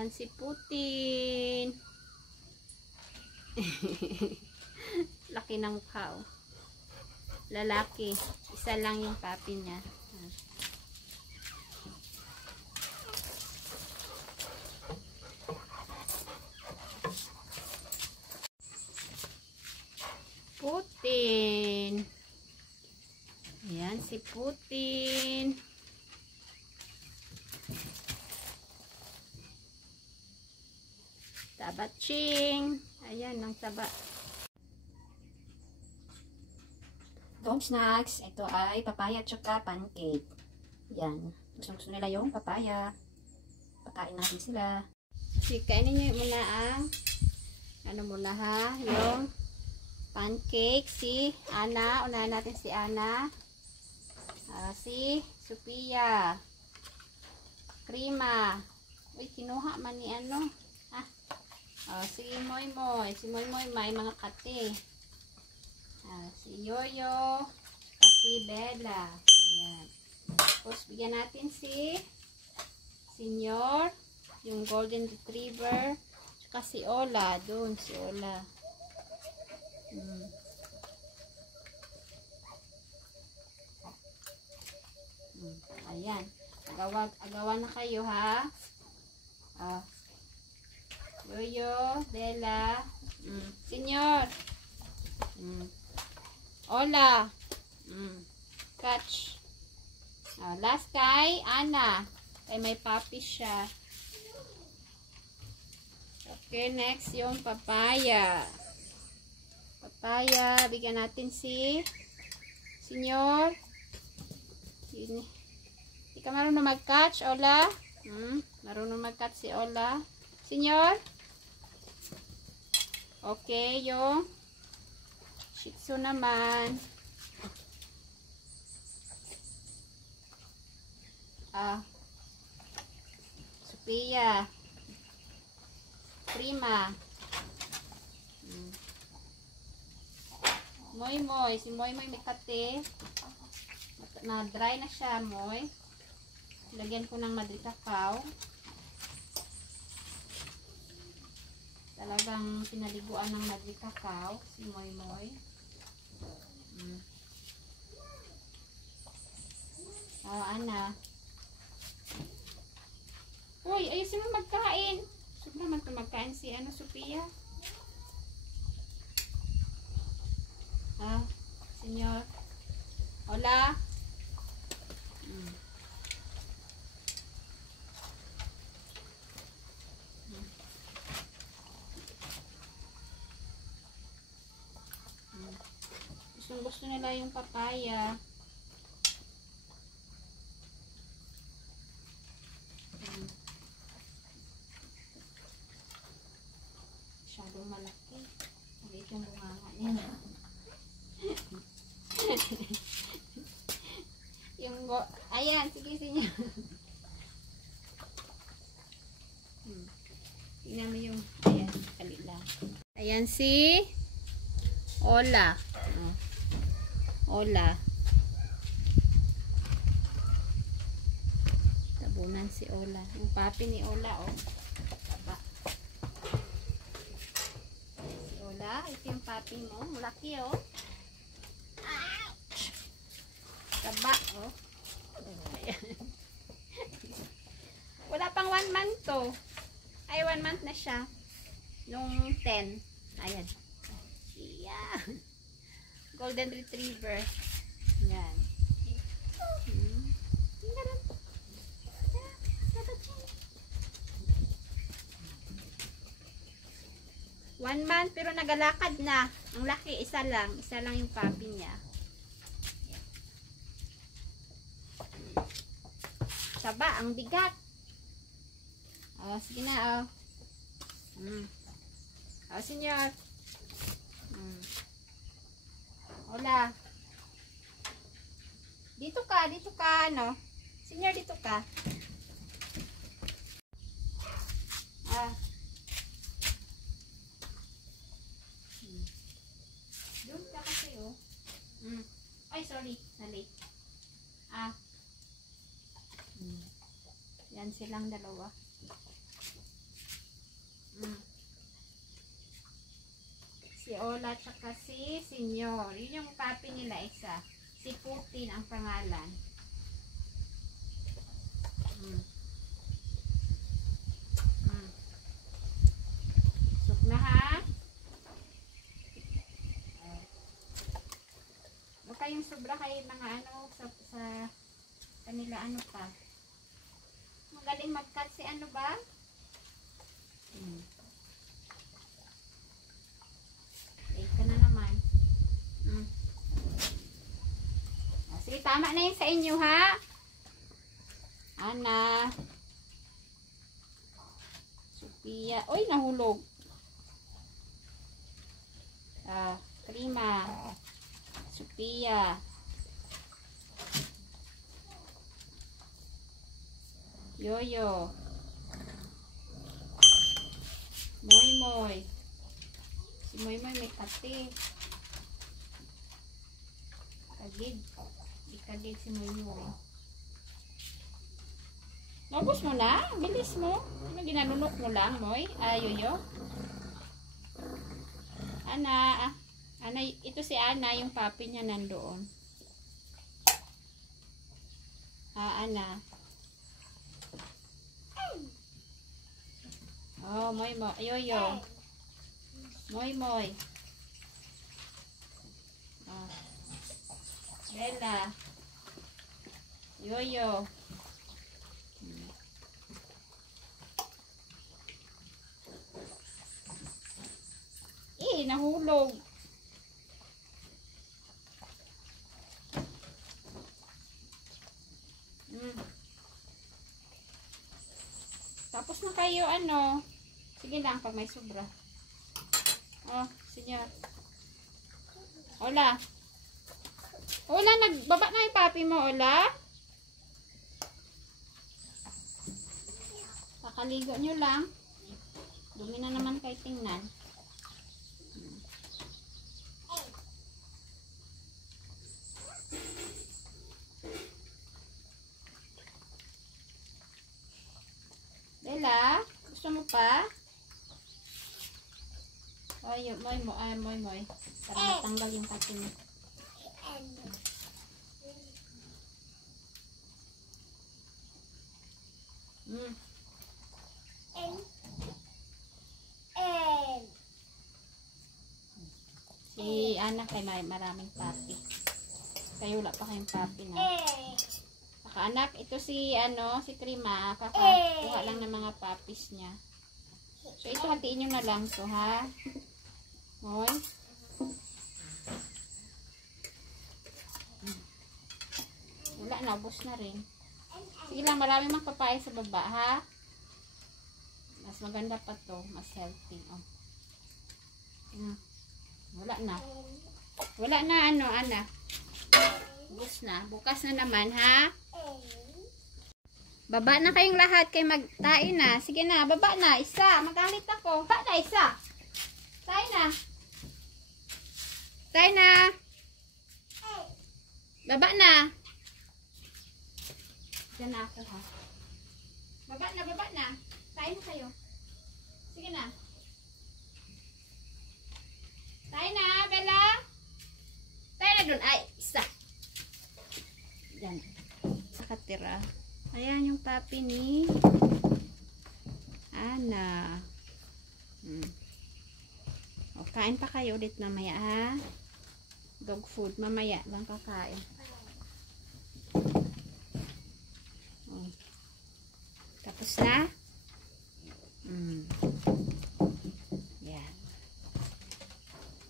Yan si Putin. Laki ng mukha, oh. Lalaki. Isa lang yung papi niya. Putin. Ayan si Putin. Tabatching. Ayan ang taba. Dog snacks. Ito ay papaya tsaka pancake. Yan. Gusto nila yung papaya. Pakain natin sila. Kasi kainin nyo muna ang ano muna ha. Yung pancake. Si Ana. Unahan natin si Ana. Si Sophia. Krima. Uy, kinuha man ni ano. Si Moy Moy. Si Moy Moy may mga kate. Si Yoyo. Si Bella. Ayan. Tapos bigyan natin si Senior. Yung Golden Retriever. Tsaka si Ola. Doon si Ola. Ayan. Agawan na kayo ha. Yoyo, Bella, Senior, Ola, Catch. Last kay Ana. Kay may puppy siya. Okay, next yung papaya. Papaya, bigyan natin si Senior. Hindi ka marunong mag-catch, Ola? Marunong mag-catch si Ola. Senior? Okay, yung Shih Tzu naman. Sophia. Prima. Moy Moy. Si Moy Moy may kate. Na-dry na siya, Moy. Lagyan ko ng Madrid Cacao. Talagang pinaliguan ng Madrid Cacao. Si Moy Moy. Ana. Uy, ayusin mo magkain. Sobra man ito magkain si Sophia. Senyor. Hola. Gusto nila yung papaya. Masyadong malaki. Maliit yung bunganga niya. Ayan, sige sinyo. Tingnan mo yung, ayan, kalila. Ayan si Ola. Ola. Tabunan si Ola. Yung papi ni Ola, oh. Taba. Si Ola, ito yung papi mo. Malaki, oh. Ouch! Taba, oh. Wala pang 1 month to. Ay, 1 month na siya. Nung 10. Ayan. Yeah. Golden Retriever. Yan. 1 month pero nagalakad na. Ang laki, isa lang yung puppy niya. Taba, ang bigat. Sige na, senyor. Hola. Dito ka, ano? Senyor, dito ka. Doon ka kasi, oh. Ay, sorry, na-late. Yan silang dalawa. Si Ola tsaka si Senyor. Yun yung papi nila isa. Si Putin ang pangalan. Sug na ha. O kayong sobra kay mga ano sa kanila ano pa. Magaling mag-cut si ano ba? Wait ka na naman. Sige, tama na yun sa inyo ha. Ana. Sophia. Uy, nahulog. Krima. Sophia. Yoyo. Moy. Si Moy may kate. Ikagig si Moy. Mabos mo na? Bilis mo. Ano ginanunok mo lang, Moy? Yoyo. Ana, ito si Ana, yung papi niya nandoon. Ana. Oh, Moy. Yoyo. Moy. Bella. Yoyo. Nahulog. Tapos na kayo ano. Sige lang pag may sobra. Senyor. Ola, nagbaba na yung papi mo, Ola. Kakaligo nyo lang. Dumi na naman kayo tingnan. Bella, gusto mo pa? Moy. Para matanggal yung pati mo. Si anak kay maraming papi. Kayo wala pa kayong papi na. Anak, ito si si Krima, kakakuha lang ng mga papis niya. So ito hatiin nyo na lang to ha. Moy. Wala na, ubos na rin. Sige lang, marami mang papaya sa baba ha. Mas maganda pa to, mas healthy. Wala na anak. Ubos na, bukas na naman ha. Baba na kayong lahat kay magtain na. Sige na, baba na. Isa. Magalit ako. Baba na, isa. Tay na. Baba na. Diyan na ako ha. Baba na. Tay na kayo. Sige na. Tay na, Bella. Tay na dun. Ay, isa. Diyan. Nakatira. Ayan yung papi ni Ana. O, kain pa kayo ulit mamaya ha. Dog food. Mamaya lang kakain. O. Tapos na? Yan.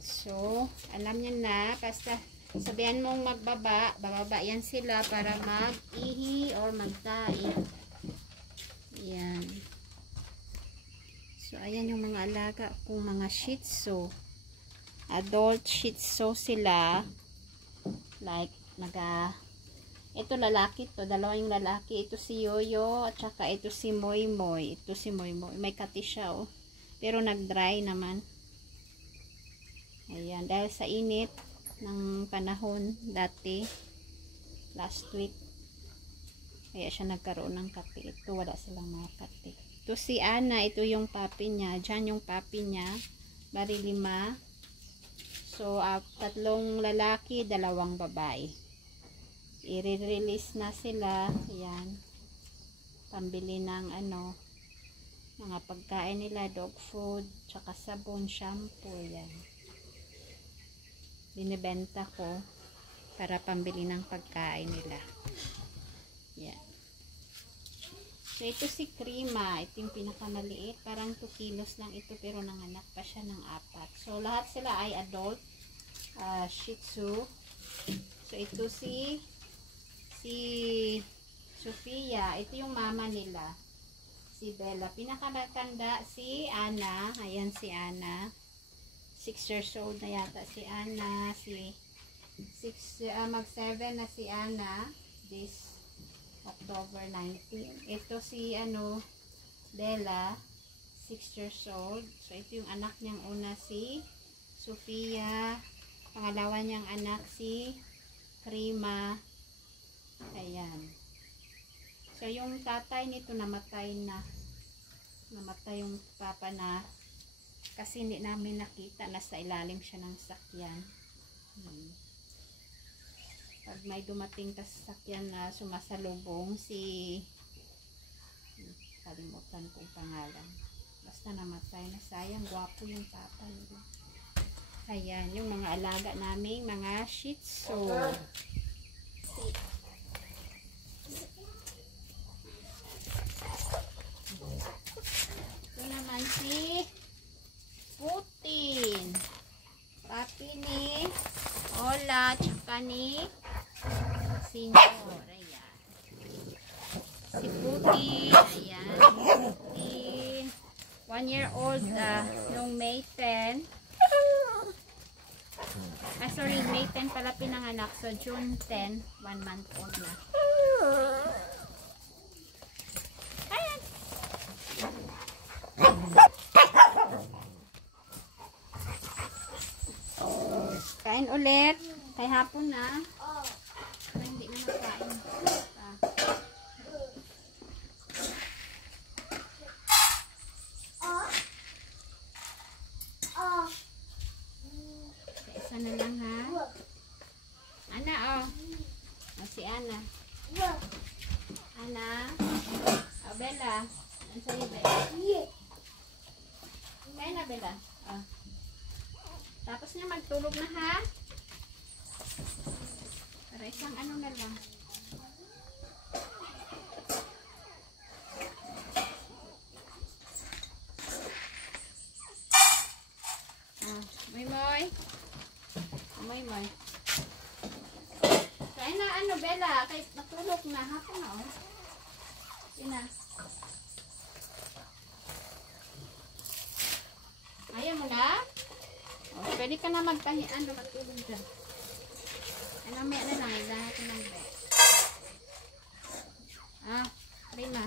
So, alam niyo na. Basta sabihan mong bababa yan sila para mag-ihi or magtae. Yan. So, ayan yung mga alaga kong mga Shih Tzu. Adult Shih Tzu sila. Like, ito lalaki to. Dalawa yung lalaki. Ito si Yoyo at saka ito si Moy. Ito si Moy. May kati siya oh. Pero nag-dry naman. Ayan. Dahil sa init ng panahon dati last week kaya siya nagkaroon ng kati. Ito wala silang mga kati. Ito si Ana, ito yung papi niya. Diyan yung papi niya. Bari 5. So, 3 lalaki, 2 babae. I-release na sila. Ayan. Pambili ng mga pagkain nila, dog food, tsaka sabon, shampoo. Ayan. Binibenta ko para pambili ng pagkain nila. Ayan. So, ito si Krima. Ito yung pinakamaliit. Parang 2 kilos lang ito, pero nanganak pa siya ng 4. So, lahat sila ay adult Shih Tzu. So, ito si Sofia. Ito yung mama nila. Si Bella. Pinakamatanda si Anna. Ayan si Anna. 6 years old na yata si Anna. Mag-7 na si Anna. This October 19. Ito si Bella, 6 years old. So ito yung anak niyang una, si Sofia. Pangalawa niyang anak si Krima. Ayan. So yung tatay nito namatay na. Namatay yung papa na kasi hindi namin nakita, nasa ilalim siya ng sakyan. Pag may dumating ka sa sakyan na sumasalubong, kalimutan kong pangalan, basta namatay na. Sayang, gwapo yung papa nila. Ayan, yung mga alaga naming mga Shih Tzu. Ito naman si Putin, papi ni Ola, tsaka ni Senyor. Ayan. Si Putin. Ayan. Putin. 1 year old nung May 10. Sorry, May 10 pala pinanganak. So, June 10, 1 month old na. Ayan. Kain ulit. Kay hapon na. Hindi na nakain. Isa na lang ha. Ana si Ana. Ana. Bella. Ano sa'yo, Bella? Kain na, Bella. Tapos niya magtulog na ha. Para isang na lang. Moy. Moy. Kain na Bella. Kaya matulog na. Hapon na Sina. Ayaw mo na? Pwede ka na magpahian. Matulog dyan. May na lang. Lahat ng bed. Prima.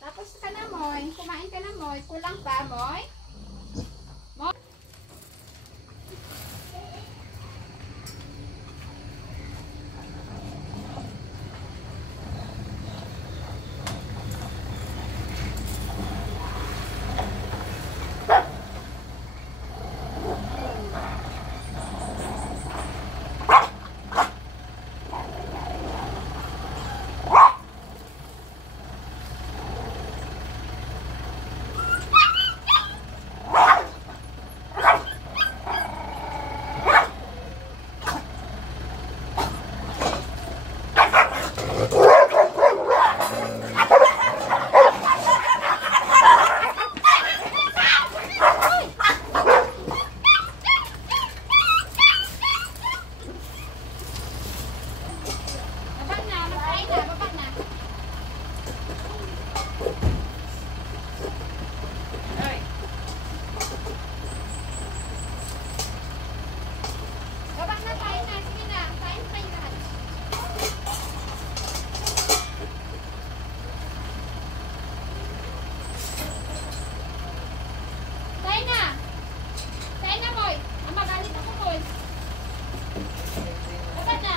Tapos ka na, Moy. Kumain ka na, Moy. Kulang pa, Moy? Moy? na, baba na. Baba na, tayo na. Sige na, tayo tayo lahat. Tayo na. Tayo na, boy. Magalit ako, boy. Baba na.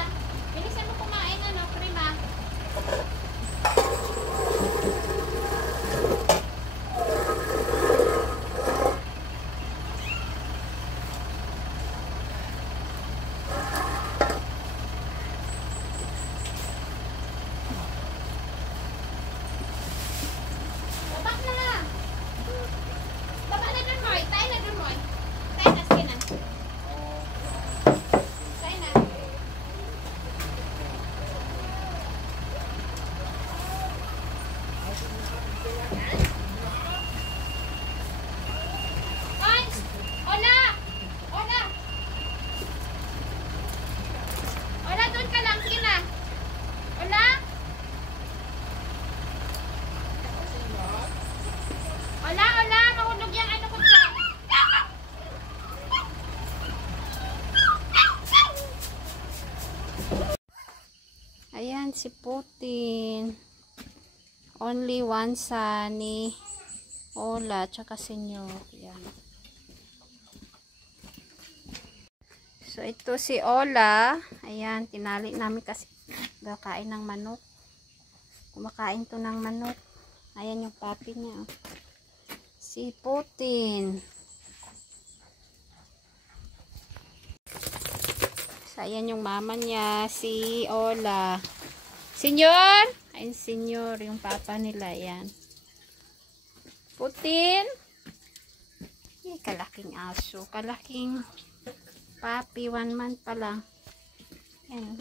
Bilisan mo kumain, ano, prima. Baba na. Baba na dun, boy. Tayo na dun, boy. Tayo na, sige na. Tayo na. Hoy! Ola! Ola! Ola, dun ka lang. Sige na. Ola! Ola, Ola! Mahulog yung ano ko dyan. Ayan, si Putin. Only one Sunny. Ola, tsaka senyor. Ayan. So, ito si Ola. Ayan, tinali namin kasi kakain ng manok. Kumakain to ng manok. Ayan yung papi niya. Oh. Si Putin. So, ayan yung mama niya. Si Ola. Senyor! Ayun, senyor. Yung papa nila. Ayan. Putin. Eh, kalaking aso. Kalaking papi. 1 month pa lang. Ayan.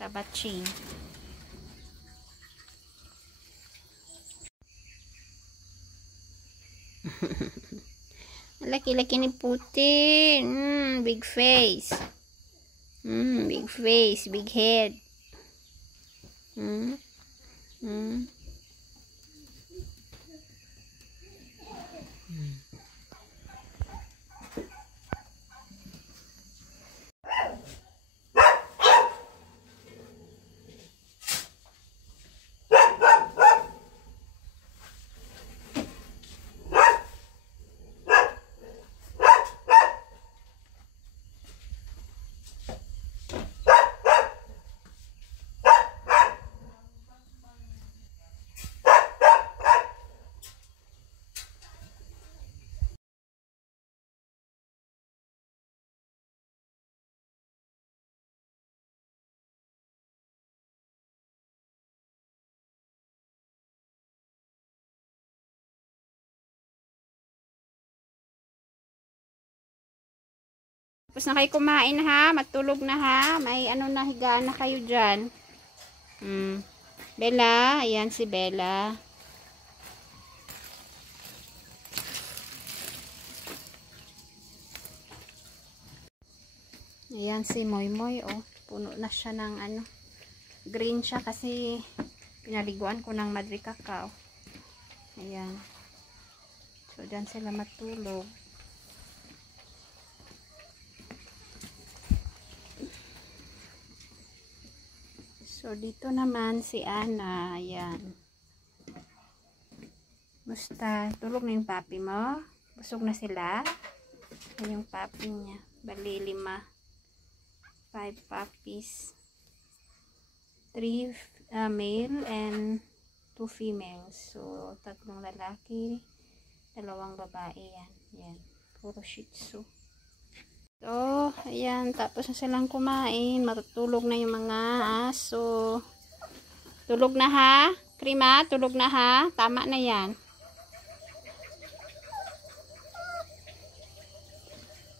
Tabaching. Laki-laki ni Putin. Big face. Big face. Big head. Tapos na kayo kumain ha. Matulog na ha. May ano na, higaan na kayo dyan. Bella. Ayan si Bella. Ayan si Moy Moy. Oh, puno na siya ng ano. Green siya kasi pinaliguan ko ng Madre Cacao. Ayan. So, dyan sila matulog. So, dito naman si Ana. Ayan. Musta? Tulog na yung papi mo? Busog na sila? Ayan yung papi niya. Bali, 5 puppies. 3 male and 2 females. So, 3 lalaki, 2 babae. Yan. Yan. Puro Shih Tzu. So, ayan. Tapos na silang kumain. Matutulog na yung mga aso. Tulog na ha? Krima, tulog na ha? Tama na yan.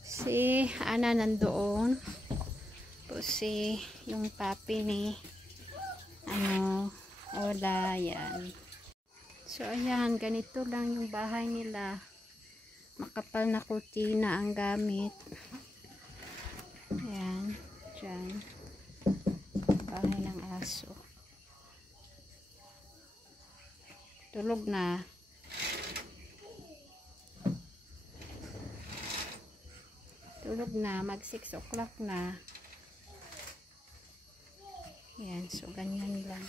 Si Ana nandoon. Tapos si yung papi ni Ola. Yan. So, ayan. Ganito lang yung bahay nila. Makapal na kurtina ang gamit. Ayan. Yan. Bahay ng aso. Tulog na. Tulog na. Mag 6 o'clock na. Yan. So, ganyan lang.